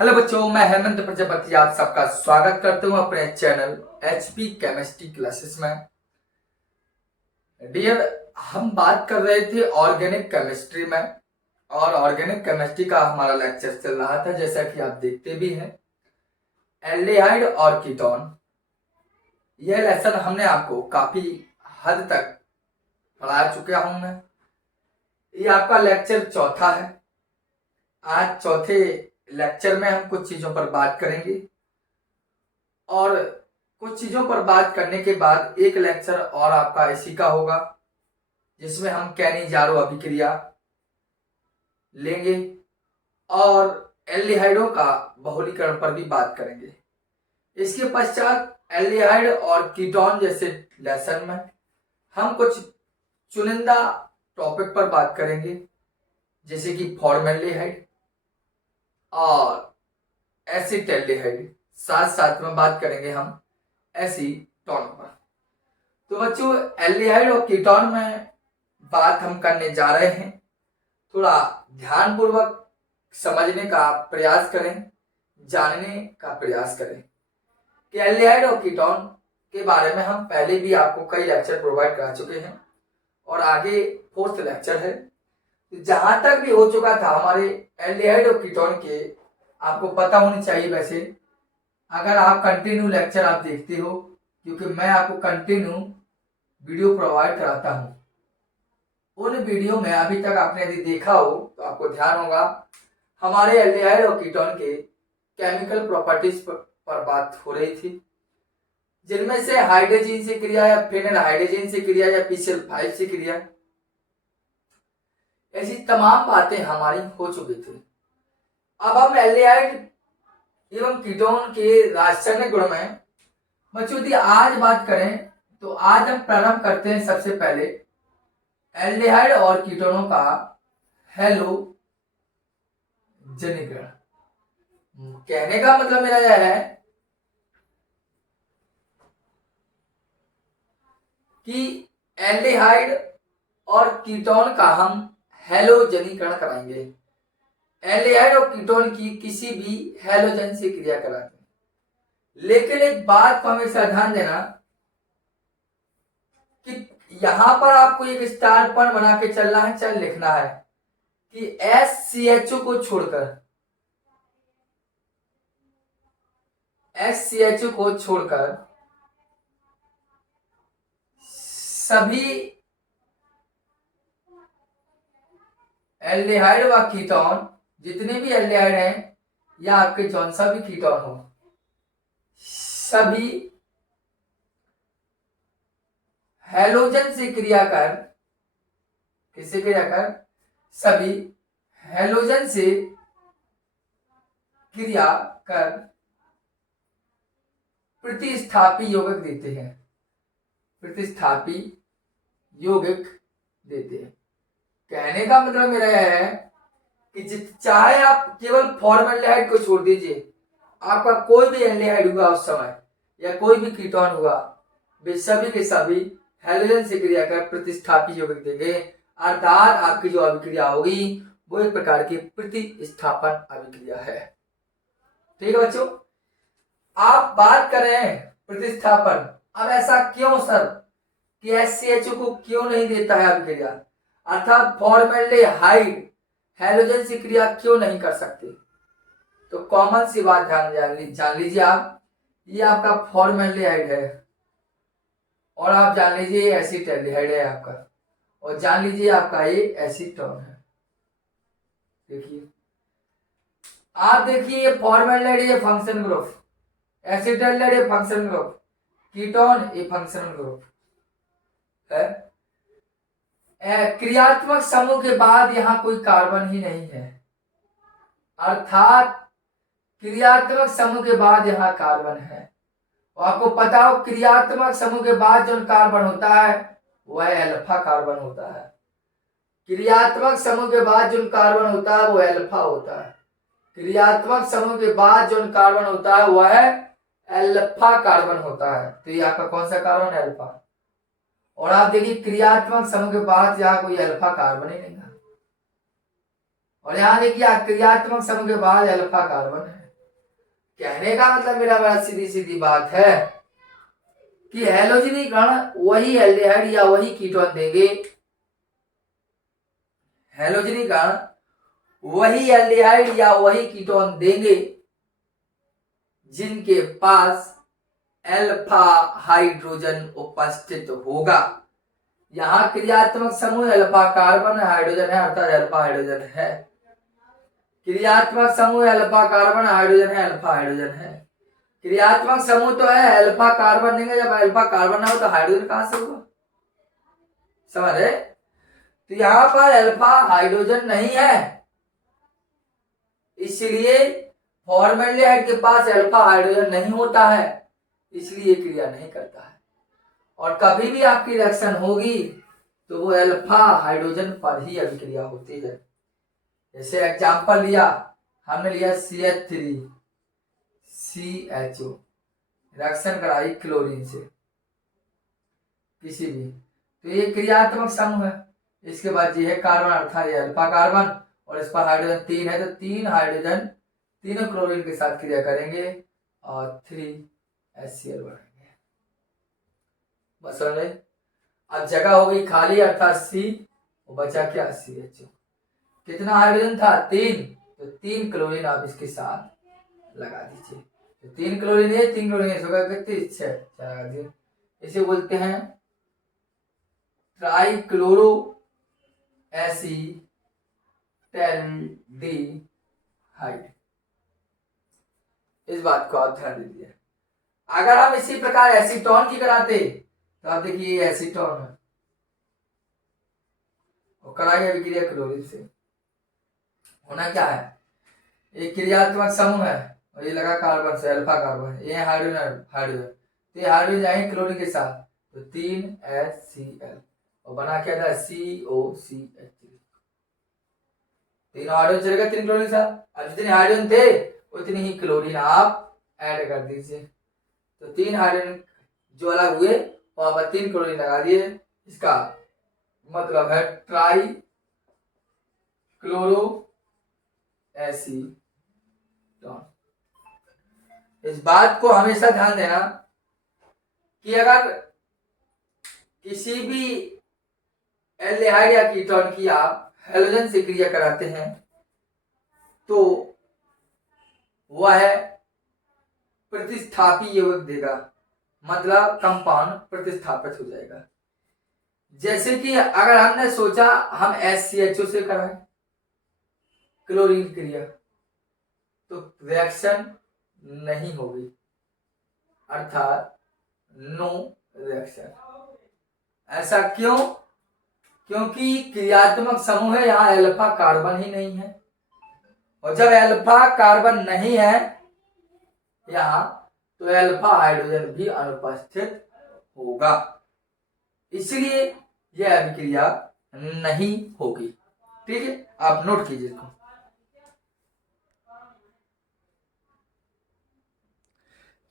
Hello बच्चों, मैं हेमंत प्रजापति आप सबका स्वागत करता हूं अपने चैनल एचपी केमिस्ट्री क्लासेस में। डियर, हम बात कर रहे थे ऑर्गेनिक केमिस्ट्री में और ऑर्गेनिक केमिस्ट्री का हमारा लेक्चर चल रहा था, जैसा कि आप देखते भी हैं, एल्डिहाइड और कीटोन। यह लेसन हमने आपको काफी हद तक पढ़ा चुका हूं मैं। ये आपका लेक्चर चौथा है। आज चौथे लेक्चर में हम कुछ चीजों पर बात करेंगे और कुछ चीजों पर बात करने के बाद एक लेक्चर और आपका इसी का होगा, जिसमें हम कैनी-जारो अभिक्रिया लेंगे और एल्डिहाइडों का बहुलीकरण पर भी बात करेंगे। इसके पश्चात एल्डिहाइड और कीटोन जैसे लेसन में हम कुछ चुनिंदा टॉपिक पर बात करेंगे, जैसे कि फॉर्मेल्डिहाइड और एसिटाल्डिहाइड। साथ साथ में बात करेंगे हम एसीटोन पर। तो बच्चों, एल्डिहाइड और कीटोन में बात हम करने जा रहे हैं। थोड़ा ध्यानपूर्वक समझने का प्रयास करें, जानने का प्रयास करें कि एल्डिहाइड और कीटोन के बारे में हम पहले भी आपको कई लेक्चर प्रोवाइड करा चुके हैं और आगे फोर्थ लेक्चर है। जहां तक भी हो चुका था हमारे एल्डिहाइड और कीटोन के, आपको पता होनी चाहिए। वैसे अगर आप कंटिन्यू लेक्चर आप देखते हो, क्योंकि मैं आपको कंटिन्यू वीडियो प्रोवाइड कराता हूं, उन वीडियो में अभी तक आपने यदि देखा हो तो आपको ध्यान होगा हमारे एल्डिहाइड और कीटोन के केमिकल प्रॉपर्टीज पर बात हो रही थी, जिनमें से हाइड्रोजन से क्रिया या फिनाइल हाइड्रोजन से क्रिया या PCl5 से क्रिया, ऐसी तमाम बातें हमारी हो चुकी थी। अब हम एल्डिहाइड एवं कीटोन के रासायनिक गुण में बच्चों यदि आज बात करें तो आज हम प्रारंभ करते हैं सबसे पहले एल्डिहाइड और कीटोनों का हैलोजनीकरण। कहने का मतलब मेरा यह है कि एल्डिहाइड और कीटोन का हम हैलोजनीकरण कराएंगे। एल्डिहाइड और कीटोन की किसी भी हैलोजन से क्रिया कराते हैं। लेकिन एक बात को हमेशा ध्यान देना कि यहां पर आपको एक स्टार पर बना के चलना है, चल लिखना है कि SCHO को छोड़कर, SCHO को छोड़कर सभी एल्डिहाइड व कीटोन, जितने भी एल्डिहाइड हैं या आपके जौन सा भी कीटोन हो, सभी हैलोजन से क्रिया कर, किससे क्रिया कर, सभी हैलोजन से क्रिया कर प्रतिस्थापी यौगिक देते हैं, प्रतिस्थापी यौगिक देते हैं। कहने का मतलब मेरा यह है कि चाहे आप केवल फॉर्मेल्डिहाइड को छोड़ दीजिए, आपका कोई भी एल्डिहाइड हुआ उस समय या कोई भी कीटोन हुआ, वे सभी के सभी हैलोजन से क्रिया कर प्रतिस्थापी यौगिक देंगे। अर्थात आपकी जो अभिक्रिया होगी वो एक प्रकार की प्रतिस्थापन अभिक्रिया है। ठीक है बच्चों, आप बात कर रहे हैं प्रतिस्थापन। अब ऐसा क्यों सर कि SCHO को क्यों नहीं देता है अभिक्रिया, अर्थात फॉर्मेल्डिहाइड हैलोजन से क्रिया क्यों नहीं कर सकते? तो कॉमन सी बात जान लीजिए आप, ये आपका फॉर्मेल्डिहाइड है और आप जान लीजिए एसिटाल्डिहाइड है आपका, और जान लीजिए आपका ये एसीटोन है। देखिए, आप देखिए, ये फॉर्मेल्डिहाइड ये फंक्शन ग्रुप, एसिटाल्डिहाइड ये फंक्शन ग्रुप, कीटोन ये फंक्शनल ग्रुप है। क्रियात्मक समूह के बाद यहां कोई कार्बन ही नहीं है, अर्थात क्रियात्मक समूह के बाद यहां कार्बन है। और आपको पता हो क्रियात्मक समूह के बाद जो कार्बन होता है वह अल्फा कार्बन होता है। क्रियात्मक समूह के बाद जो कार्बन होता है वो अल्फा होता है। क्रियात्मक समूह के बाद जो कार्बन होता है वह अल्फा कार्बन होता है। तो ये आपका कौन सा कार्बन है? अल्फा। और आप देखिए क्रियात्मक समूह के बाद यहाँ कोई अल्फा कार्बन ही नहीं है, और यहाँ देखिए क्रियात्मक समूह के बाद अल्फा कार्बन है। कहने का मतलब मेरा बड़ा सीधी सीधी बात है कि हैलोजनीकरण वही एल्डिहाइड या वही कीटोन देंगे, हैलोजनीकरण वही एल्डिहाइड या वही कीटोन देंगे जिनके पास अल्फा हाइड्रोजन उपस्थित होगा। यहाँ क्रियात्मक समूह अल्फा कार्बन हाइड्रोजन है, अर्थात अल्फा हाइड्रोजन है। क्रियात्मक समूह अल्फा कार्बन हाइड्रोजन है, अल्फा हाइड्रोजन है। क्रियात्मक समूह तो है, अल्फा कार्बन देंगे, जब अल्फा कार्बन ना हो तो हाइड्रोजन कहां से होगा, समझ रहे? तो यहाँ पर अल्फा हाइड्रोजन नहीं है, इसलिए फॉर्मेल्डिहाइड के पास अल्फा हाइड्रोजन नहीं होता है, इसलिए क्रिया नहीं करता है। और कभी भी आपकी रिएक्शन होगी तो वो अल्फा हाइड्रोजन पर ही अभिक्रिया होती है। जैसे एग्जांपल लिया, हमने लिया CH3 CHO, रिएक्शन कराई क्लोरीन से किसी भी, तो ये क्रियात्मक समूह है। इसके बाद ये है कार्बन, अर्थात ये अल्फा कार्बन, और इस पर हाइड्रोजन 3 है, तो 3 हाइड्रोजन तीनों क्लोरीन के साथ क्रिया करेंगे और 3HCl बढ़ेंगे। बस समझ रहे? अब जगह हो गई खाली, अर्थात C, बचा क्या, CHO। कितना हाइड्रोजन था, 3, तो 3 क्लोरीन आप इसके साथ लगा दीजिए, तो 3 क्लोरीन है, 3 क्लोरीन होगा कितने, 6 लगा दीजिए। इसे बोलते हैं ट्राइक्लोरो एसिटैल्डिहाइड। इस बात को आप ध्यान दीजिए। अगर हम इसी प्रकार एसीटोन की कराते तो आप देखिए ये एसीटोन है और कराई अभिक्रिया क्लोरीन से, होना क्या है, एक क्रियात्मक समूह है और ये लगा कार्बन से, अल्फा कार्बन, ये हाइड्रोजन हाइड्रोजन, तो ये हाइड्रोजन जाएंगे क्लोरीन के साथ, तो 3HCl और बना क्या था, COCH3। 3 हाइड्रोजन चलेगा 3 क्लोरीन के साथ, अब जितने हाइड्रोजन थे उतनी ही क्लोरीन आप ऐड कर दीजिए, तो 3 हाइड्रोजन जो अलग हुए वहां पर 3 क्लोरीन लगा दिए। इसका मतलब है ट्राई क्लोरो एसीटोन। इस बात को हमेशा ध्यान देना कि अगर किसी भी एल्डिहाइड या कीटोन की आप हैलोजन से क्रिया कराते हैं तो वह प्रतिस्थापी यौगिक देगा, मतलब कंपाउंड प्रतिस्थापित हो जाएगा। जैसे कि अगर हमने सोचा हम SCHO से कराएं क्लोरीन क्रिया तो रिएक्शन नहीं होगी, अर्थात नो रिएक्शन। ऐसा क्यों? क्योंकि क्रियात्मक समूह है, यहां अल्फा कार्बन ही नहीं है, और जब अल्फा कार्बन नहीं है यहां तो अल्फा हाइड्रोजन भी अनुपस्थित होगा, इसलिए यह अभिक्रिया नहीं होगी। ठीक है, आप नोट कीजिए इसको।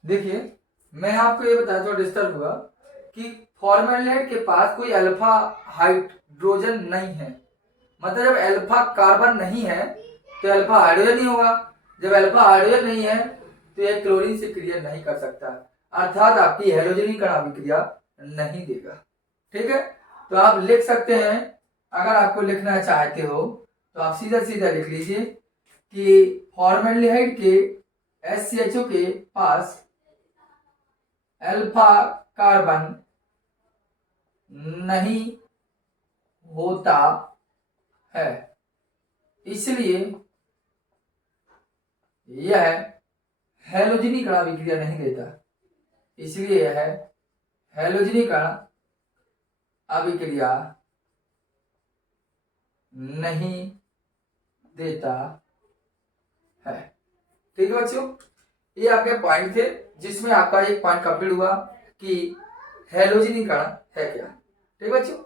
देखिए मैं आपको ये बताया तो डिस्टर्ब हुआ कि फॉर्मेल्डिहाइड के पास कोई अल्फा हाइड्रोजन नहीं है, मतलब जब अल्फा कार्बन नहीं है तो अल्फा हाइड्रोजन नहीं होगा, जब अल्फा हाइड्रोजन नहीं है तो यह क्लोरीन से क्रिया नहीं कर सकता, अर्थात आपकी हैलोजनीकरण अभिक्रिया नहीं देगा। ठीक है, तो आप लिख सकते हैं, अगर आपको लिखना चाहते हो तो आप सीधा सीधा लिख लीजिए कि फॉर्मेल्डिहाइड के SCHO के पास अल्फा कार्बन नहीं होता है, इसलिए यह हैलोजनीकरण अभिक्रिया नहीं देता, इसलिए यह हैलोजनीकरण अभिक्रिया नहीं देता है। ठीक है बच्चों, ये आपके पॉइंट थे जिसमें आपका एक पॉइंट कंप्लीट हुआ कि हैलोजनीकरण है क्या। ठीक बच्चों,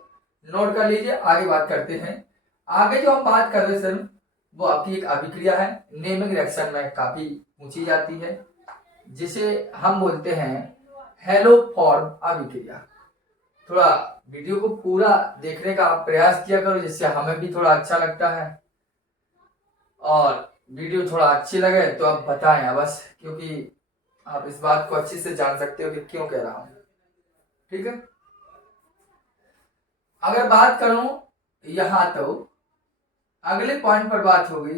नोट कर लीजिए, आगे बात करते हैं। आगे जो हम बात कर रहे हैं सर वो आपकी एक अभिक्रिया है, नेमिंग रिएक्शन में काफी पूछी जाती है, जिसे हम बोलते हैं हेलोफॉर्म अभिक्रिया। थोड़ा वीडियो को पूरा देखने का प्रयास किया करो, जिससे हमें भी थोड़ा अच्छा लगता है और वीडियो थोड़ा अच्छी लगे तो आप बताएं बस, क्योंकि आप इस बात को अच्छे से जान सकते हो कि क्यों कह रहा हूं। ठीक है, अगर बात करूं यहां तो अगले पॉइंट पर बात होगी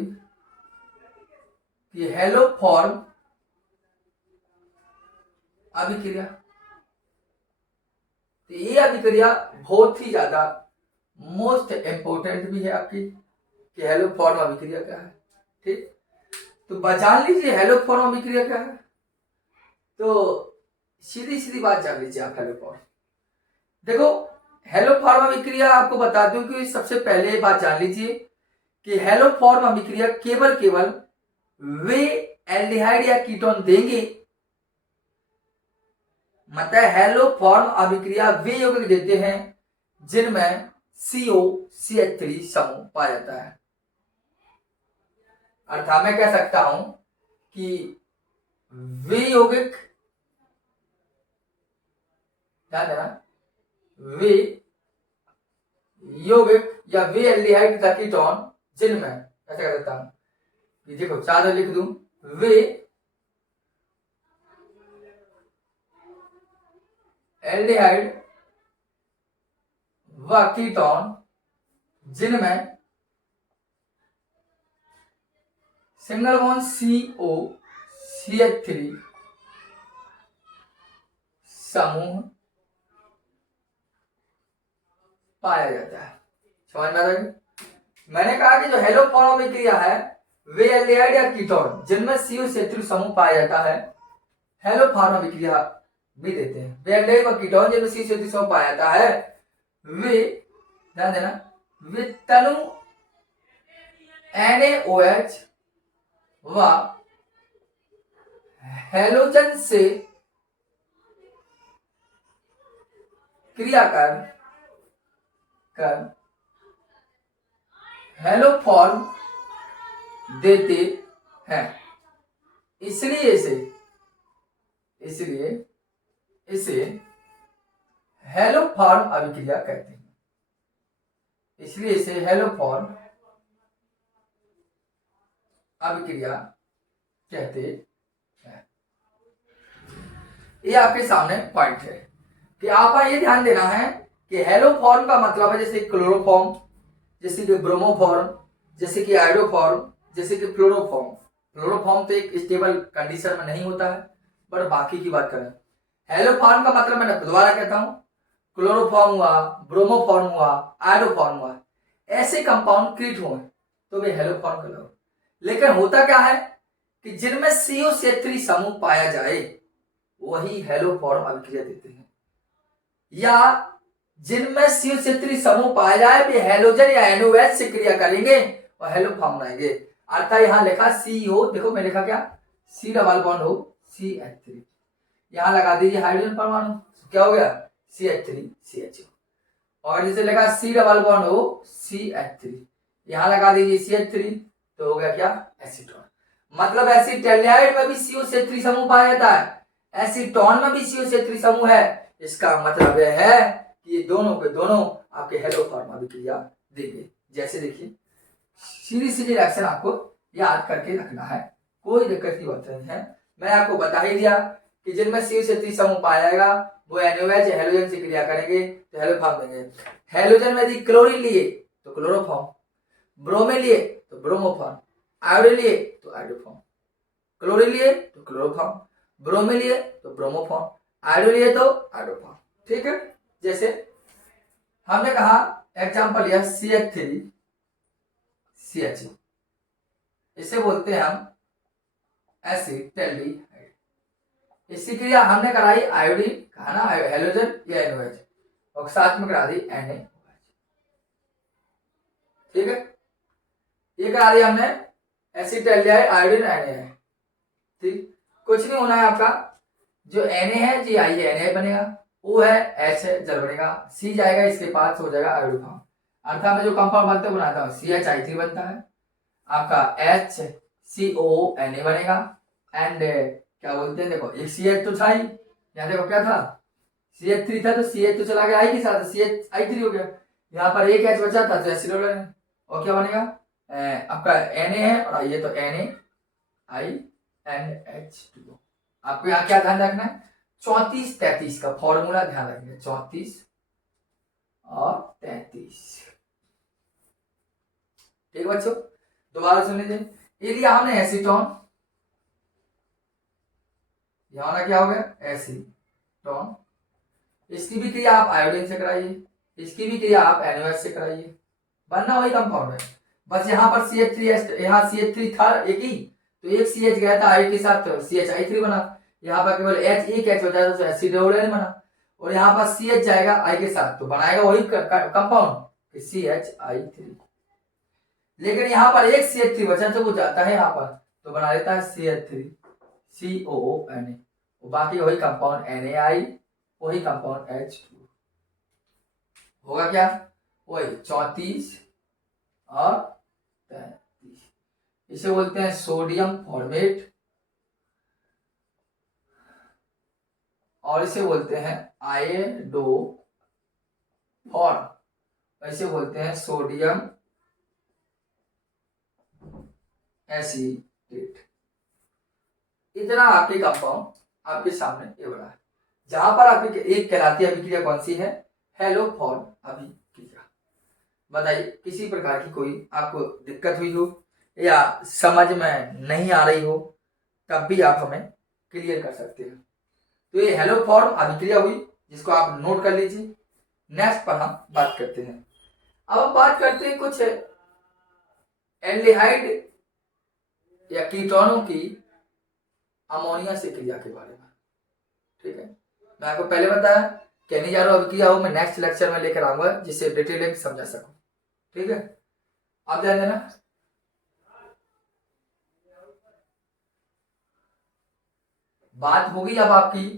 कि हेलो फॉर्म अभिक्रिया। तो ये अभिक्रिया बहुत ही ज्यादा मोस्ट इंपोर्टेंट भी है आपकी कि हेलो फॉर्म अभिक्रिया क्या है। ठीक, तो जान लीजिए हेलो फॉर्म अभिक्रिया क्या है। तो सीधी सीधी बात जान लीजिए आप हेलो फॉर्म। देखो, हेलो फॉर्म अभिक्रिया आपको बता दूं कि सबसे पहले ये बात जान लीजिए कि हेलो फॉर्म अभिक्रिया केवल केवल वे एल्डिहाइड या कीटोन देंगे, मतलब हेलो फॉर्म अभिक्रिया वे यौगिक देते हैं जिनमें COCH3 समूह पाया जाता है। अर्थात मैं कह सकता हूं कि वे यौगिक, ध्यान देना, वे यौगिक या वे एल्डिहाइड तथा कीटोन जिनमें, ऐसा कह सकता हूं कि देखो चादर लिख दूं, वे एल्डिहाइड व कीटोन जिनमें सिंगल बॉन्ड COCH3 समूह पाया जाता है। समझ में आ रहा है? मैंने कहा कि जो हेलो फॉर्म अभिक्रिया है वे एल्डिहाइड या कीटोन जिनमें COCH3 समूह पाया जाता है, हेलो फॉर्म अभिक्रिया भी देते हैं। वे एल्डिहाइड व कीटोन जिनमें COCH3 समूह पाया जाता है, वे, ध्यान देना, वे तनु NaOH व हेलोजन से क्रिया कर हेलो फॉर्म देते हैं। इसलिए इसे हेलो फॉर्म अभिक्रिया कहते हैं। इसलिए इसे हेलो फॉर्म अभिक्रिया कहते हैं। ये आपके सामने पॉइंट है कि आपका ये ध्यान देना है कि हेलो फॉर्म का मतलब है जैसे क्लोरोफॉर्म, जैसे कि ब्रोमोफॉर्म, जैसे कि आयोडोफॉर्म, जैसे कि फ्लोरोफॉर्म। फ्लोरोफॉर्म तो एक स्टेबल कंडीशन में नहीं होता है, पर बाकी की बात करें हेलो फॉर्म का मतलब मैंने दोबारा कहता हूं, क्लोरोफॉर्म हुआ, ब्रोमोफॉर्म हुआ, आयोडोफॉर्म हुआ, ऐसे कंपाउंड क्रिएट हुए तो वे हेलो फॉर्म कहलाओ। लेकिन होता क्या है कि जिनमें COCH3 समूह पाया जाए वही हेलो फॉर्म अभिक्रिया देते हैं, या जिनमें COCH3 समूह पाया जाए वे हेलोजन या NaOH से क्रिया करेंगे और हेलो फॉर्म बनाएंगे। अर्थात यहां लिखा CO, देखो मैं लिखा क्या, C डबल बॉन्ड हो CH3, यहां लगा दीजिए हाइड्रोजन परमाणु, क्या हो गया CH3 CH। और जैसे लिखा C डबल बॉन्ड हो CH3, यहां लगा दीजिए CH3, तो हो गया क्या एसीटोन। मतलब एसिटाइड में भी COCH3 समूह पाया जाता है, एसीटोन में भी COCH3 समूह है। इसका मतलब यह है कि ये दोनों के दोनों आपके हेलो फॉर्म अभिक्रिया देंगे। जैसे देखिए सीधी सीधी रिएक्शन आपको याद करके रखना है, कोई दिक्कत की बात नहीं है। मैं आपको बता ही दिया कि जिनमें COCH3 समूह पाया जाएगा वो NaOH हेलोजन से क्रिया करेंगे तो हेलो फॉर्म देंगे। हेलोजन में यदि क्लोरीन लिए तो क्लोरोफॉर्म, ब्रोमीन लिए तो ब्रोमोफॉर्म, आयोडीन लिए तो आयोडोफॉर्म, क्लोरीन लिए तो क्लोरोफॉर्म, ब्रोमीन लिए तो ब्रोमोफॉर्म, आयोडीन लिए तो आयोडोफॉर्म। ठीक है, जैसे हमने कहा एग्जांपल लिया CH3 CH, इसे बोलते हैं हम एसिटाइड। इसकी क्रिया हमने कराई आयोडीन, कहा ना हेलोजन या NaOH, और साथ में करा दी NaOH। ठीक है, ये करा दिया हमने एसिटाइड आयोडीन NaOH। ठीक, कुछ नहीं होना है आपका, जो Na है जी आइए Na बनेगा, O है H है जल बनेगा, C जाएगा इसके पास हो जाएगा आयोडोफॉर्म। अर्थात मैं जो कंपाउंड बनते बनाता हूँ CHI3 बनता है, आपका HCONA बनेगा, एंड क्या बोलते हैं, देखो एक CH तो था ही, यहाँ देखो क्या था CH3 था, तो CH तो चला गया I के साथ, CHI3 हो गया, यहाँ पर एक H बचा था तो एसिडोन, और क्या बनेगा आपका Na है और ये तो NaINH2। आपको यहाँ क्या ध्यान रखना है, 34-33 का फॉर्मूला ध्यान रखना है, 34 और 33। ठीक है बच्चों, दोबारा सुन लीजिए। ये लिया हमने एसीटोन, यहाँ क्या हो गया एसीटोन। इसकी भी क्रिया आप आयोडीन से कराइए, इसकी भी क्रिया आप NaOH से कराइए, बनना वही कंपाउंड है। बस यहाँ पर CH3, यहाँ CH3 था एक ही, तो एक CH गया था I के साथ, तो CHI3 बना। यहाँ पर केवल H, एक H हो जाता तो एसिडोलेन बना, और यहाँ पर CH जाएगा I के साथ तो बनाएगा वही कंपाउंड CHI3। लेकिन यहाँ पर एक CH3 बचा तो वो जाता है यहाँ पर तो बना देता है CH3 COONA, बाकी वही कंपाउंड NaI, वही कंपाउंड H2 होगा। क्या वही 34 और 33। इसे बोलते हैं सोडियम फॉर्मेट और इसे बोलते हैं आयोडोफॉर्म, इसे बोलते हैं सोडियम एसीटेट। इतना आपके कंपाउंड आपके सामने ये बना है, जहां पर आपकी एक कहलाती अभिक्रिया कौन सी है, हेलोफॉर्म अभिक्रिया। बताइए किसी प्रकार की कोई आपको दिक्कत हुई हो या समझ में नहीं आ रही हो, तब भी आप हमें क्लियर कर सकते हैं। तो ये हेलोफॉर्म अभिक्रिया हुई, जिसको आप नोट कर लीजिए। नेक्स्ट पर हम बात करते हैं। अब हम बात करते हैं कुछ एल्डिहाइड या कीटोनों की अमोनिया से क्रिया के बारे में। ठीक है, मैं आपको पहले बताया कहने जा रहा हूं अभिक्रिया हो, मैं नेक्स्ट लेक्चर में लेकर आऊंगा जिससे डिटेलिंग समझा सकूं। ठीक है, अब ध्यान देना। बात होगी अब आपकी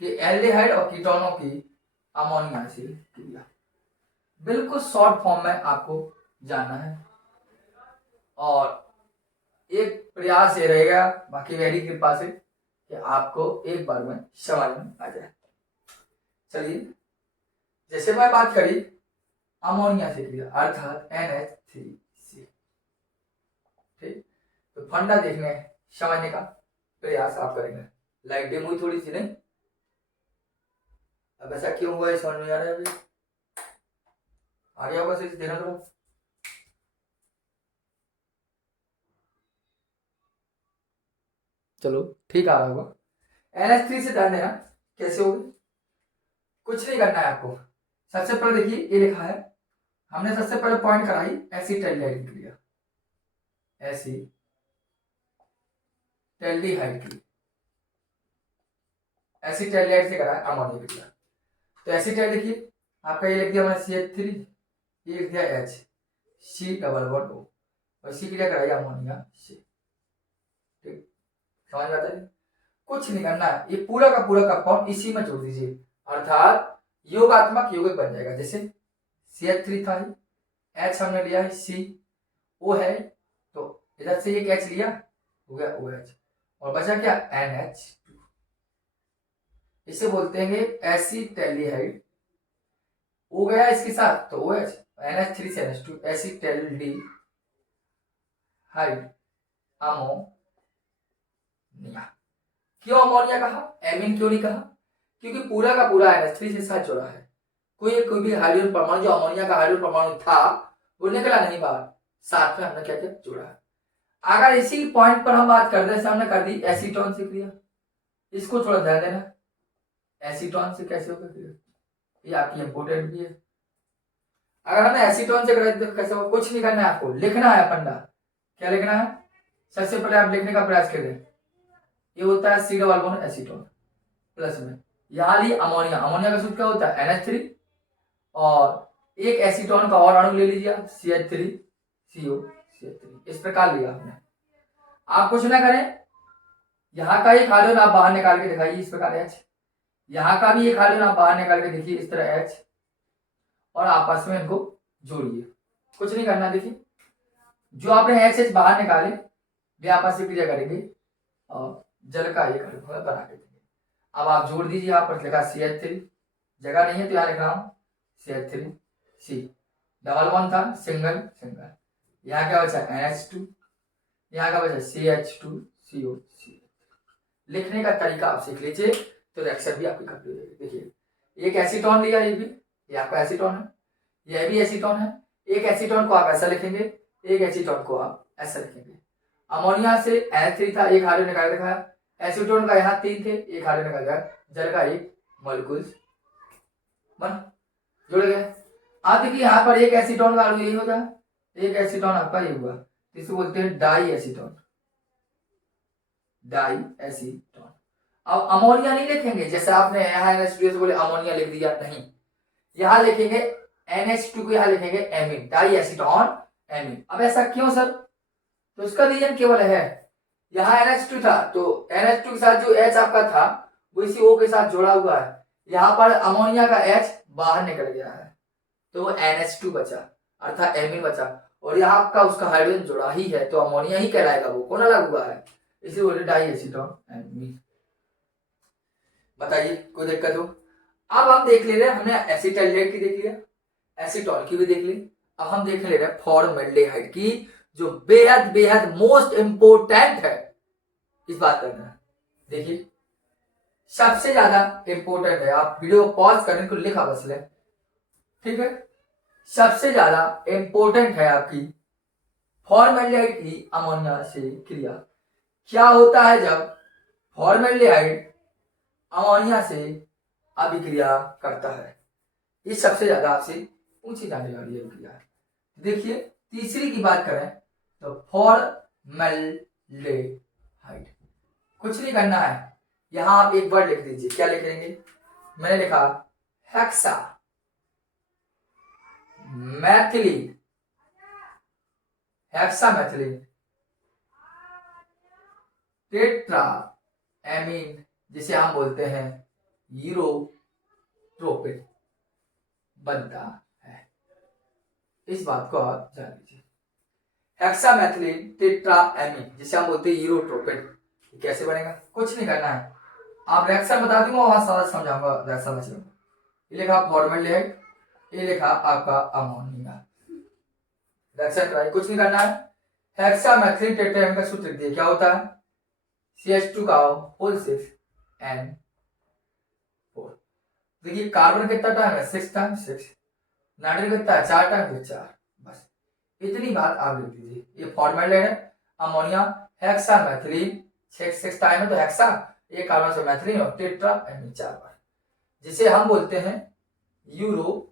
कि एल्डिहाइड और कीटोनों की अमोनिया से क्रिया, बिल्कुल शॉर्ट फॉर्म में आपको जानना है और एक प्रयास ये रहेगा, बाकी मेरी कृपा से, कि आपको एक बार में समझ में आ जाए। चलिए, जैसे मैं बात करी अमोनिया से क्रिया अर्थात NH3C। ठीक, तो फंडा देखने समझने का प्रयास आप करेंगे। लाइट डिम हुई थोड़ी सी, नहीं? अब ऐसा क्यों हुआ है समझ में आ रहा है? अभी आ गया होगा, सिर्फ देना थोड़ा। चलो ठीक आ रहा होगा। NH3 से ध्यान देना कैसे होगी, कुछ नहीं करना है आपको। सबसे पहले देखिए ये लिखा है, हमने सबसे पहले पॉइंट कराई एसीटैल्डिहाइड की क्रिया, एसीटैल्डिहाइड की, एसीटैल्डिहाइड से करा अमोनिया की क्रिया। तो एसीटैल्ड देखिए आपका ये लिख दिया मैंने CH3, ये लिख दिया H, C++O, और इसी क्रिया कराई अमोनिया से। ठीक, समझ में आता है? कुछ नहीं करना है, ये पूरा का पूरा कंपाउंड इसी में जोड़ दीजिए, अर्थात योगात्मक यौगिक बन जाएगा। जैसे CH3 था, H हमने लिया है, CO है, तो इधर से एक H लिया, हो गया OH, और बचा क्या NH2। इसे बोलते हैं एसीटैल्डिहाइड, O गया इसके साथ तो OH, NH3 से NH2, एसीटैल्डिहाइड अमोनिया। क्यों अमोनिया कहा, एमीन क्यों नहीं कहा? क्योंकि पूरा का पूरा NH3 से साथ जुड़ा है। कोई भी हाइड्रोजन परमाणु जो अमोनिया का हाइड्रोजन परमाणु था वो निकला नहीं बाहर, साथ में हमने क्या क्या जोड़ा है। अगर इसी पॉइंट पर हम बात कर रहे, हमने कर दी एसीटोन से क्रिया, इसको थोड़ा ध्यान देना, एसीटोन से कैसे होगा क्रिया, ये आपकी इंपोर्टेंट भी है। अगर हमने एसीटोन से कराई तो कैसे होगा, कुछ नहीं करना है आपको, लिखना है फंडा। क्या लिखना है? सबसे पहले आप लिखने का प्रयास करें, ये होता है C एसीटोन प्लस में, यहाँ ली अमोनिया, अमोनिया का सूत्र क्या होता है NH3, और एक एसीटोन का और अणु ले लीजिए CH3CO, CH3, इस प्रकार लिया आपने। आप कुछ ना करें, यहाँ का एक हाइड्रोजन आप बाहर निकाल के दिखाइए इस प्रकार H, यहाँ का भी एक हाइड्रोजन आप बाहर निकाल के देखिए इस तरह H, और आपस में इनको जोड़िए। कुछ नहीं करना, देखिए जो आपने HH बाहर निकाले वे आपस में क्रिया करेंगे और जल का एक अणु बना के देंगे। अब आप जोड़ दीजिए, यहाँ पर लिखा CH3, जगह नहीं है तो यहाँ लिख रहा हूं CH3C, डबल बॉन्ड था, सिंगल सिंगल, यहाँ क्या बचा NH2, यहाँ का बचा CH2CO। लिखने का तरीका आप सीख लीजिए तो रिएक्शन भी आपकी कंप्लीट हो जाएगी। देखिए एक एसीटोन लिया, ये आपका एसीटोन है, यह भी एसीटोन है। एक एसीटोन को आप ऐसा लिखेंगे, एक एसीटोन को आप ऐसा लिखेंगे। अमोनिया से NH3 था, एक हाइड्रोजन निकाल रखा। एसीटोन का यहाँ 3 थे, एक हाइड्रोजन निकाल रखा, जल का एक मॉलिक्यूल्स बन जुड़ गए। अब देखिए यहाँ पर एक एसीटोन का यही होता है, एक एसीटोन आपका ये हुआ, इसको बोलते हैं डाई एसीटोन। Diacetone. अब अमोनिया नहीं लिखेंगे जैसे आपने यहाँ NH2 से बोले अमोनिया लिख दिया, नहीं, यहाँ लिखेंगे NH2 को यहाँ लिखेंगे एमीन, डाई एसीटोन एमीन। अब ऐसा क्यों सर? तो उसका रीजन केवल है, यहाँ NH2 था तो NH2 के साथ जो H आपका था वो इसी O के साथ जुड़ा हुआ है, यहाँ पर अमोनिया का H बाहर निकल गया है तो वो NH2 बचा अर्थात एमीन बचा, और यहाँ आपका उसका हाइड्रोजन जुड़ा ही है तो अमोनिया ही कहलाएगा, वो कौन अलग हुआ है, इसी बोले डाई एसीटोन एमीन। बताइए कोई दिक्कत हो? अब हम देख ले रहे हैं, हमने एसिटाइलडेट की देख लिया, एसीटोन की भी देख ली, अब हम देख ले रहे हैं फॉर्मल्डिहाइड की, जो बेहद बेहद मोस्ट इंपोर्टेंट है इस बात करना। देखिए सबसे ज्यादा इंपोर्टेंट है, आप वीडियो पॉज करने को लिखा बस ले, ठीक है। सबसे ज्यादा इंपोर्टेंट है आपकी फॉर्मल्डिहाइड की अमोनिया से क्रिया। क्या होता है जब फॉर्मल्डिहाइड अमोनिया से अभिक्रिया करता है, ये सबसे ज्यादा आपसे पूछी जाने वाली है क्रिया। देखिए तीसरी की बात करें तो फॉर्मल्डिहाइड, कुछ नहीं करना है, यहां आप एक वर्ड लिख दीजिए, क्या लिख देंगे? मैंने लिखा हेक्सा मैथिलीन, हेक्सा मैथिलीन टेट्रा एमीन, जिसे हम बोलते हैं यूरोट्रोपिन बनता है। इस बात को आप जान लीजिए, हेक्सामेथिलीन टेट्राएमीन जिसे हम बोलते हैं यूरोट्रोपिन, कैसे बनेगा? कुछ नहीं करना है, आप रिएक्शन बता दूंगा वहां सारा समझाऊंगा रिएक्शन में। ये लिखा फॉर्मल्डिहाइड, ये लिखा आपका अमोनिया, रिएक्शन कराइए, कुछ नहीं करना है। हेक्सामेथिलीन टेट्राएमीन का सूत्र दिए, क्या होता है? CH2 का होल 6 N4। देखिए कार्बन कितना टाइम है? 6 टाइम्स 6, नाइट्रोजन कितना है? 4 टाइम्स 4, बस इतनी बात आप लिख दीजिए। ये फॉर्मल्डिहाइड है, अमोनिया, हेक्सामेथिलीन 6 टाइम है तो हेक्सा, ये कार्बन से मैथिलीन और टेट्रा एमीन 4 बार, जिसे हम बोलते हैं यूरोट्रोपिन।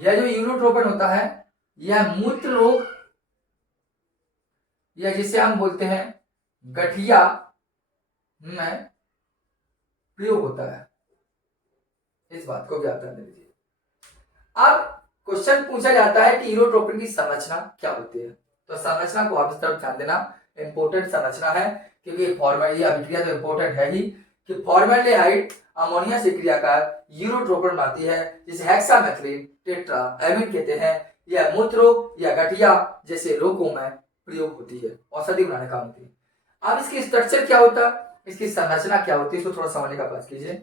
यह जो यूरोट्रोपिन होता है यह मूत्र रोग या जिसे हम बोलते हैं गठिया में प्रयोग होता है, इस बात को भी आप ध्यान दीजिए। अब क्वेश्चन पूछा जाता है कि यूरोट्रोपिन की संरचना क्या होती है, तो संरचना को आप इस तरफ ध्यान देना, इंपोर्टेंट संरचना है, क्योंकि फॉर्मल्डिहाइड अभिक्रिया तो इंपोर्टेंट है ही, कि फॉर्मल्डिहाइड अमोनिया से क्रिया कर यूरोट्रोपिन बनाती है जिसे हेक्सामेथिलीन टेट्राएमीन कहते हैं। यह मूत्र रोग या गठिया जैसे रोगों में प्रयोग होती है, औषधि बनाने का होती है। अब इसकी स्ट्रक्चर क्या होता है, इसकी संरचना क्या होती है, इसको थोड़ा समझने का प्रयास कीजिए।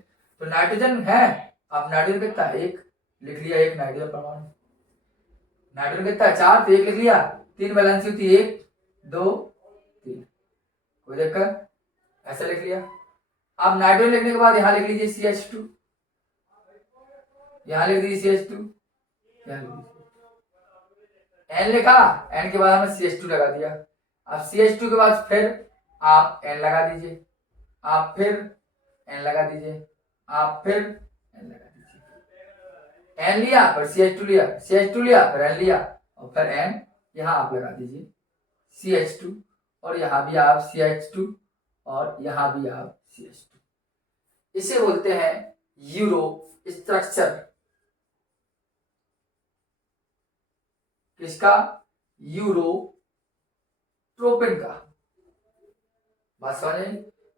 तो नाइट्रोजन है, आप नाइट्रोजन कितना है? 1 लिख लिया, 1 नाइट्रोजन परमाणु, नाइट्रोजन कितना है? 4 तो 1 लिख लिया, 3 वैलेंसी होती है 1 2 3, कोई दिक्कत? ऐसा लिख लिया। अब नाइट्रोजन लिखने के बाद यहां लिख लीजिए CH2, यहां लिख दीजिए CH2, यहां लिख दीजिए N लिखा, N के बाद हमने CH2 लगा दिया। अब CH2 के बाद फिर आप N लगा दीजिए, आप फिर N लगा दीजिए, आप फिर N लगा दीजिए। N लिया फिर CH2 लिया, CH2 लिया फिर N लिया और फिर N यहां आप लगा दीजिए CH2, और यहां भी आप CH2 और यहां भी आप CH2। इसे बोलते हैं यूरो स्ट्रक्चर, किसका? यूरोट्रोपिन का। बात समझे?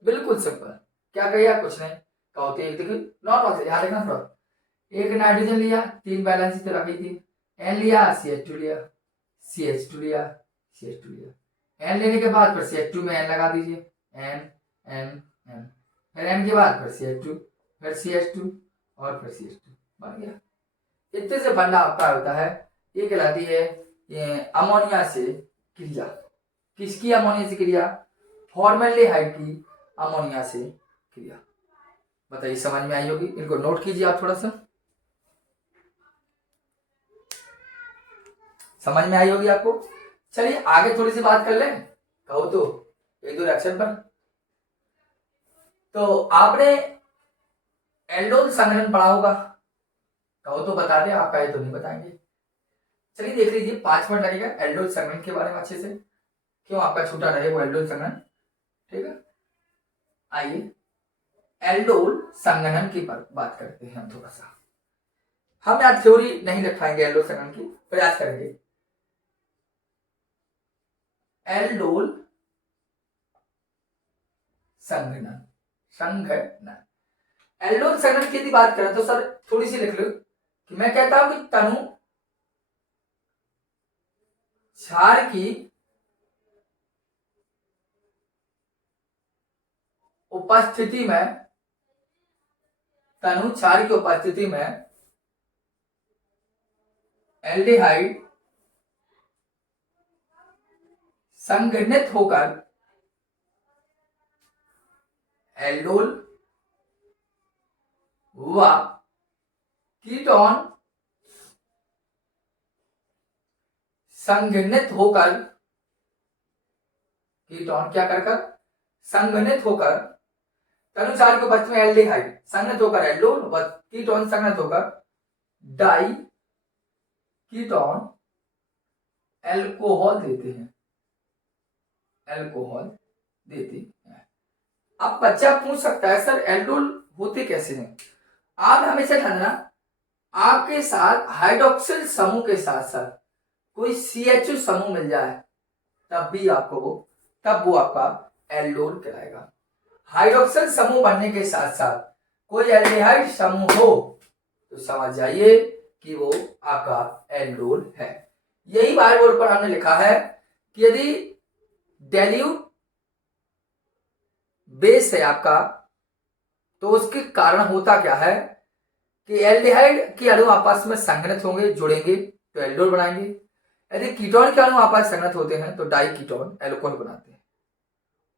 बिल्कुल सिंपल, क्या कहिए? कुछ नहीं कहो तो एक देखिए नॉट ऑक्सीजन, यहां देखना थोड़ा, एक नाइट्रोजन लिया, 3 बैलेंस तो रखी थी, N लिया, CH2 लिया, CH2 लिया, CH2 लिया, N लेने के बाद फिर CH2 में N लगा दीजिए, N N N, फिर N के बाद फिर CH2, फिर CH2 और फिर CH2, बन गया। इतने से बनना आपका होता है ये कहलाती है ये अमोनिया से क्रिया। किसकी अमोनिया से क्रिया? फॉर्मेल्डिहाइड की अमोनिया से क्रिया। बताइए समझ में आई होगी। इनको नोट कीजिए आप थोड़ा सा, समझ में आई होगी आपको। चलिए आगे थोड़ी सी बात कर लें, कहो तो एक दो रिएक्शन पर। तो आपने एल्डोल संघनन पढ़ा होगा, कहो तो बता दें, आप कहे तो नहीं बताएंगे। चलिए देख लीजिए, 5 मिनट लगेगा एल्डोल संघनन के बारे में अच्छे से, क्यों आपका छूटा रहे वो एल्डोल संघनन। ठीक है, आइए एल्डोल संघनन की बात करते हैं हम थोड़ा सा। हम यार थ्योरी नहीं रखाएंगे एल्डोल संघनन की, प्रयास करेंगे। एल्डोल संघनन, संघनन, एल्डोल संघनन की यदि बात करें तो सर थोड़ी सी लिख लो कि मैं कहता हूं कि तनु क्षार की उपस्थिति में, तनु क्षार की उपस्थिति में एल्डिहाइड संघनित होकर एल्डोल व कीटोन संघनित होकर, कीटोन क्या कर कर संघनित होकर, तनु क्षार के उपस्थिति में एल्डिहाइड संघनित होकर एल्डोल व कीटोन संघनित होकर डाई कीटोन एल्कोहल देते हैं, एल्कोहल देते हैं। अब बच्चा पूछ सकता है सर एल्डोल होते कैसे हैं? आप हमेशा जानना, आपके साथ हाइड्रोक्सिल समूह के साथ साथ कोई CHO समूह मिल जाए तब भी आपको तब वो आपका एल्डोल कहलाएगा। हाइड्रोक्सिल समूह बनने के साथ साथ कोई एल्डिहाइड समूह हो तो समझ जाइए कि वो आपका एल्डोल है। यही बार बोर्ड पर हमने लिखा है कि यदि डाइल्यूट बेस है आपका तो उसके कारण होता क्या है कि एल्डिहाइड के अणु आपस में संघनित होंगे, जुड़ेंगे तो एल्डोल बनाएंगे। यदि कीटोन के अणु आपस में संघनित होते हैं तो डाई कीटोन एल्कोहल बनाते हैं।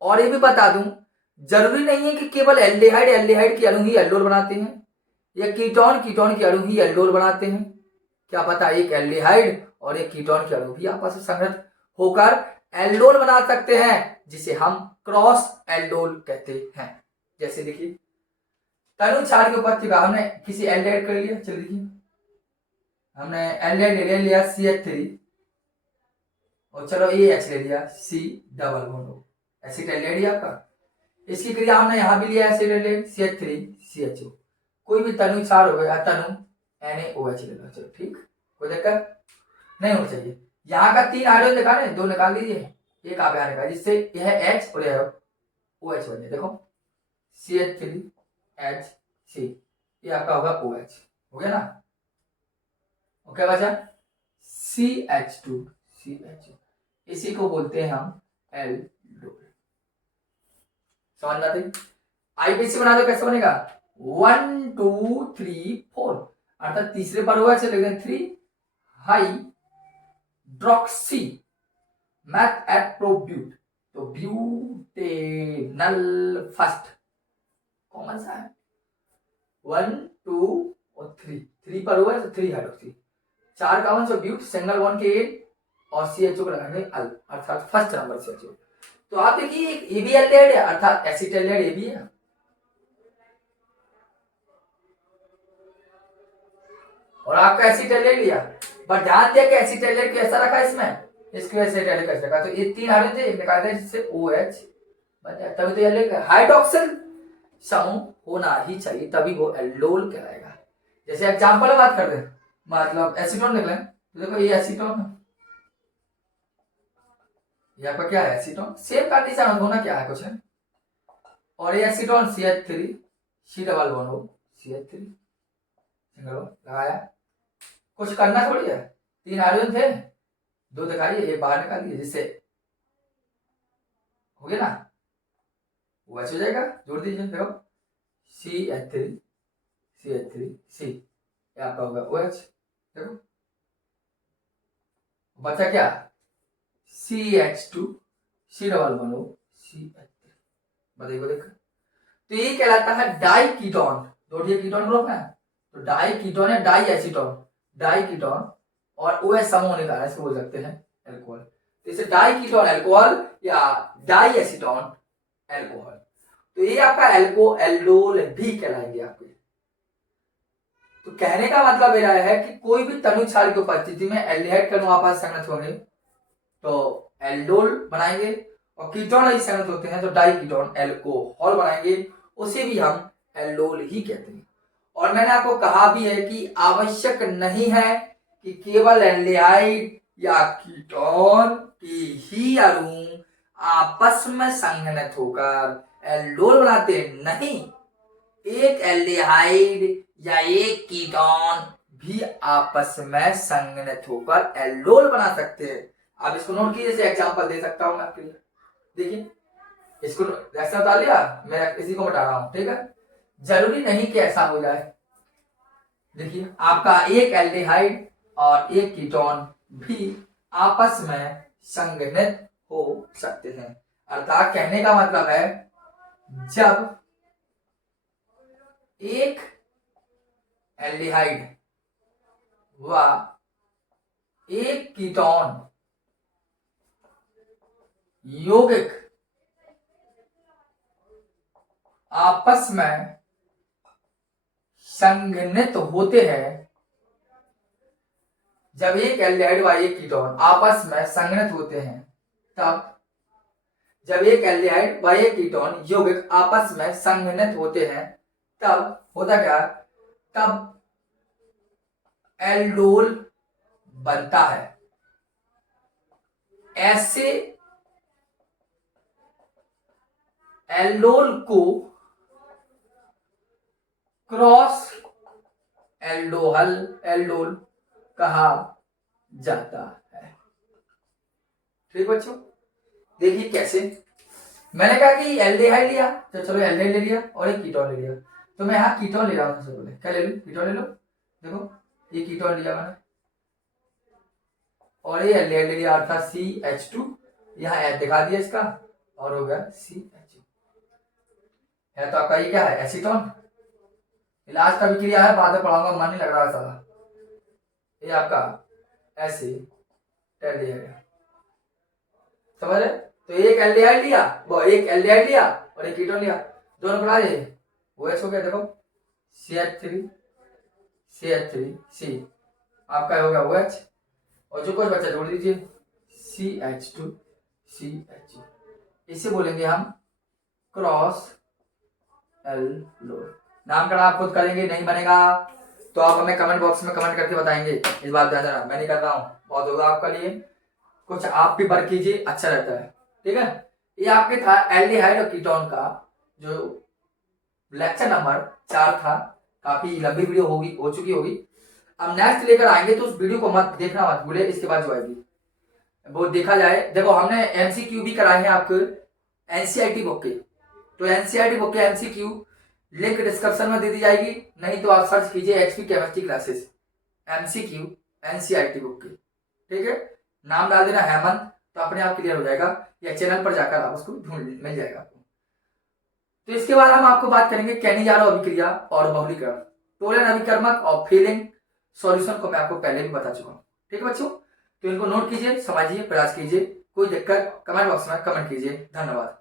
और ये भी बता दूं, जरूरी नहीं है कि केवल एल्डिहाइड के अणु ही एल्डोल बनाते हैं या कीटोन के अणु ही एल्डोल बनाते हैं। क्या पता एक एल्डिहाइड और एक कीटोन के अणु भी आपस में संघनित होकर एल्डोल बना सकते हैं, जिसे हम क्रॉस एल्डोल कहते हैं। जैसे देखिए तनु क्षार के उपस्थिति का हमने किसी एल्डिहाइड कर लिया, चलिए देखिए हमने एल्डिहाइड ले लिया CH3 और चलो AH ले लिया C double bond, acid aldehyde आपका। इसकी क्रिया हमने यहां भी लिया एसिड एल्डिहाइड CH3 CHO। कोई भी तनु क्षार हो गया, तनु NaOH ले लो, चलो ठीक, कोई दिक्कत नहीं होनी चाहिए। यहाँ का 3 हाइड्रोजन दिखा रहे, 2 निकाल दीजिए, एक आप यहाँ निकाल, जिससे यह H और यह OH बन जाए। देखो CH3HC, ये आपका होगा OH, हो गया ना। ओके बच्चा, CH2 इसी को बोलते हैं हम एल्डोल। समझ में आती? IPC बना दो, कैसे बनेगा 1 2 3 4, अर्थात तीसरे पर OH लिख दें 3 हाइड्रोक्सी मैथ एट प्रोब्यूट, तो ब्यूटेनल फर्स्ट कॉमन सा है 1 2 और 3 पर हुआ है तो 3 हाइड्रोक्सी, 4 कॉमन से ब्यूट, सिंगल बॉन्ड के और CHO को लगाएंगे अल, अर्थात फर्स्ट नंबर CHO। तो आप देखिए ये भी एल्डिहाइड है, अर्थात एसिड एल्डिहाइड ये भी है। और आपका एसिड एल्डिहाइड लिया, बट ध्यान दिया कि एसिड एल्डिहाइड कैसा रखा इसमें, इसकी वजह से एल्डिहाइड कैसे रखा, तो ये 3 हाइड्रोजन एक निकाल दें जिससे OH बन जाए, तभी तो एल्डिहाइड। हाइड्रोक्सिल समूह होना ही चाहिए तभी वो एल्डोल कहलाएगा। जैसे एग्जांपल बात कर दे, मतलब एसीटोन देख लें, तो देखो ये एसीटोन है, ये आपका क्या है एसीटोन, सेम कंडीशन होना क्या है कुछ है, और ये acetone CH3 C double bond हो CH3 सिंगल बॉन्ड लगाया, कुछ करना थोड़ी है, 3 हाइड्रोजन थे, 2 दिखाइए, ये बाहर निकालिए, जिससे हो गया ना OH हो जाएगा, जोड़ दीजिए, देखो CH3C, ये आपका होगा OH, देखो बचा क्या, CH2 C डबल वन ओ CH3। बताइए देखो, तो ये कहलाता है डाई कीटोन। दो कीटोन ग्रुप है, तो डाई कीटोन है, डाई एसीटोन, डाई कीटोन और OH सम होने का इसको बोल सकते हैं एल्कोहल। तो इसे डाई कीटोन एल्कोहल या डाई एसीटोन एल्कोहल। तो ये आपका एल्को एल्डोल भी कहलाएंगे आपके। तो कहने का मतलब मेरा है कि कोई भी तनु क्षार की उपस्थिति में एल्डिहाइड कणु आपस संगत होंगे तो एल्डोल बनाएंगे, और कीटोन यदि संगत होते हैं तो डाई कीटोन एल्कोहल बनाएंगे, उसे भी हम एल्डोल ही कहते हैं। और मैंने आपको कहा भी है कि आवश्यक नहीं है कि केवल एल्डिहाइड या कीटोन की ही अणु आपस में संघनित होकर एल्डोल बनाते नहीं, एक एल्डिहाइड या एक कीटोन भी आपस में संघनित होकर एल्डोल बना सकते हैं। आप इसको नोट कीजिए, जैसे एग्जांपल दे सकता हूं मैं आपके लिए। देखिए इसको ऐसा बता लिया, मैं इसी को बता रहा हूं, ठीक है। जरूरी नहीं कि ऐसा हो जाए। देखिए आपका एक एल्डिहाइड और एक कीटोन भी आपस में संघनित हो सकते हैं। अर्थात कहने का मतलब है जब एक एल्डिहाइड व एक कीटोन यौगिक आपस में संघनित होते हैं, जब एक एल्डिहाइड व एक कीटोन आपस में संघनित होते हैं तब, जब एक एल्डिहाइड व एक कीटोन यौगिक आपस में संघनित होते हैं तब होता क्या, तब एल्डोल बनता है। ऐसे एल्डोल को क्रॉस एल्डोल कहा जाता है। ठीक बच्चों, देखिए कैसे मैंने कहा कि एल्डिहाइड लिया, तो चलो एल्डिहाइड ले लिया और एक कीटोन ले लिया, तो मैं यहाँ कीटोन ले रहा हूँ। सबसे पहले क्या ले लूं, कीटोन ले लो। देखो ये कीटोन लिया मैंने और ये एल्डिहाइड ले लिया, अर्थात CH2, यहाँ H दिखा दिया इसका और हो गया CH2 है। तो आपका ये क्या है, एसीटोन। इलाज का भी क्रिया है, बाद में पढ़ाऊंगा, मन नहीं लग रहा सारा। ये आपका एल्डिहाइड समझ रहे। तो एक एल्डिहाइड लिया, वो एक एल्डिहाइड लिया और एक कीटोन लिया, दोनों बना दिए, OH हो गया। देखो CH3C आपका हो गया OH, और जो कुछ बचा जोड़ दीजिए CH2CH2। इसे बोलेंगे हम क्रॉस एल्डोल। नामकरण आप खुद करेंगे, नहीं बनेगा तो आप हमें कमेंट बॉक्स में कमेंट करके बताएंगे। इस बात ध्यान देना, मैं नहीं कर रहा हूँ, बहुत होगा आपका लिए, कुछ आप भी वर्क कीजिए, अच्छा रहता है। ठीक है, ये आपके था एल्डिहाइड और कीटोन का जो लेक्चर नंबर 4 था। काफी लंबी वीडियो होगी, हो चुकी होगी। अब नेक्स्ट लेकर आएंगे तो उस वीडियो को मत देखना, मत भूले। इसके बाद जो आएगी वो देखा जाए। देखो हमने MCQ भी कराए हैं आपके NCERT बुक के, तो NCERT बुक के MCQ लिंक डिस्क्रिप्शन में दे दी जाएगी, नहीं तो आप सर्च कीजिए HP chemistry classes MCQ NCERT book के। ठीक है, नाम डाल देना हेमंत, तो अपने आप क्लियर हो जाएगा, या चैनल पर जाकर आप उसको ढूंढ मिल जाएगा आपको। तो इसके बाद हम आपको बात करेंगे कैनिजारो अभिक्रिया और बहुलीकरण, टोलन अभिकर्मक और फीलिंग सॉल्यूशन को मैं आपको पहले भी बता चुका हूँ। ठीक है बच्चों, तो इनको नोट कीजिए, समझिए, प्रयास कीजिए। कोई दिक्कत कमेंट बॉक्स में कमेंट कीजिए। धन्यवाद।